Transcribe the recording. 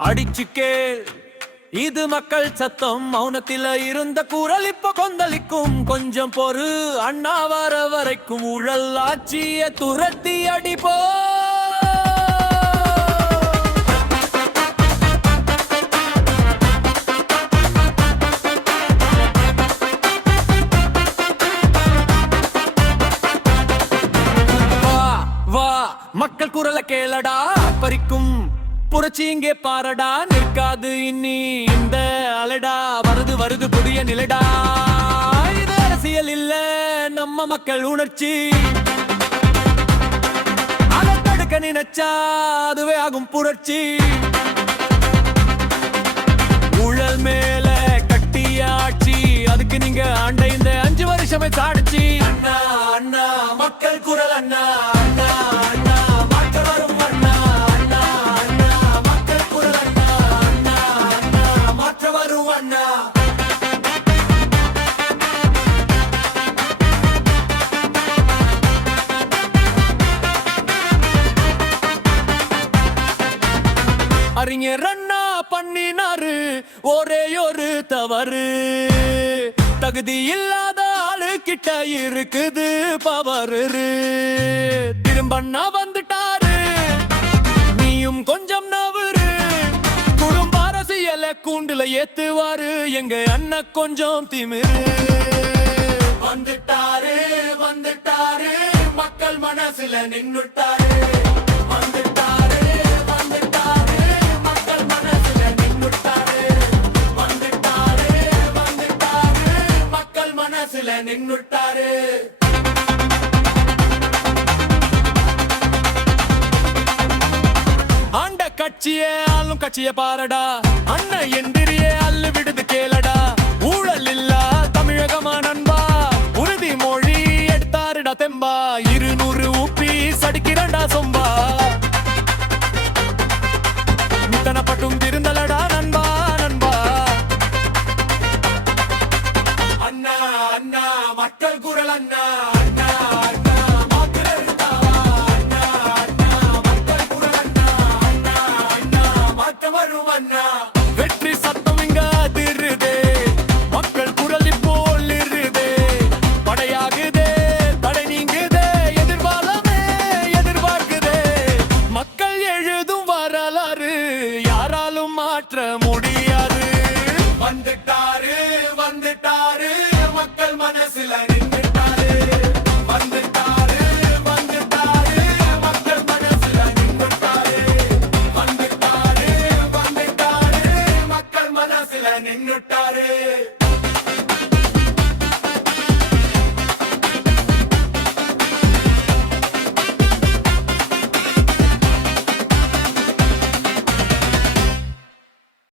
அடிச்சு கேள், இது மக்கள் சத்தம். மௌனத்தில இருந்த குரல் இப்ப கொந்தளிக்கும். கொஞ்சம் பொறு, அண்ணா வர வரைக்கும் ஊழல் ஆட்சிய துரத்தி அடிப்போ. மக்கள் குரலை கேளடா, பறிக்கும் புரட்சி இங்கே பாரடா. நிற்காது இனி இந்த அலடா, வருது வருது புதிய நிலைடா. இது அரசியல் இல்ல, நம்ம மக்கள் உணர்ச்சி. அதை தடுக்க நினைச்சா அதுவே ஆகும் புரட்சி. ஊழல் மேல கட்டிய ஆட்சி, அதுக்கு நீங்க ஆண்ட இந்த 5 வருஷமே சாடிச்சு. அண்ணா அண்ணா மக்கள் குரல் அண்ணா அண்ணா அண்ணா. அறிஞர் அண்ணா பண்ணினாரு ஒரே ஒரு தவறு. தகுதி இல்லாத ஆளு கிட்ட இருக்குது பவரு. திரும்ப அண்ணா வந்துட்டாரு, நீயும் கொஞ்சம் நவரு. குடும்ப அரசியல கூண்டுல ஏத்துவாரு எங்க அண்ணன் கொஞ்சம் திமிரு. வந்துட்டாரு வந்துட்டாரு, மக்கள் மனசுல நின்னுட்டாரு. நின்னுட்டாரு. ஆண்ட கட்சியே ஆளும் கட்சிய பாரடா. அண்ணன் எந்திரியே அல்லு விடுது கேளடா. ஊழல் இல்ல தமிழகமா நண்பா, உறுதி மொழி எடுத்தாருடா தெம்பா. 200 ஊப்பி சடிக்கிறண்டா சொம்பா. மித்தனப்பட்டும் திருந்தலடா நண்பா நண்பா. அண்ணா அண்ணா மக்கள் குரல் அண்ணா அண்ணா அண்ணா. அண்ணா அண்ணா மக்கள் குரல் அண்ணா அண்ணா அண்ணா. மாற்றம் வரும் அண்ணா. வெற்றி சத்தம் இங்க அதிருதே, மக்கள் குரல் போல் இருதே. படையாகுதே, தடை நீங்குதே, எதிர்காலமே எதிர்பார்க்குதே. மக்கள் எழுதும் வரலாறு யாராலும் மாற்ற முடியாது. வந்துட்டாரு வந்துட்டாரு, மக்கள் மனசுல நின்னுட்டாரு. வந்துட்டாரு வந்துட்டாரு, மக்கள் மனசுல நின்னுட்டாரு. வந்துட்டாரு வந்துட்டாரு, மக்கள் மனசுல நின்னுட்டாரு.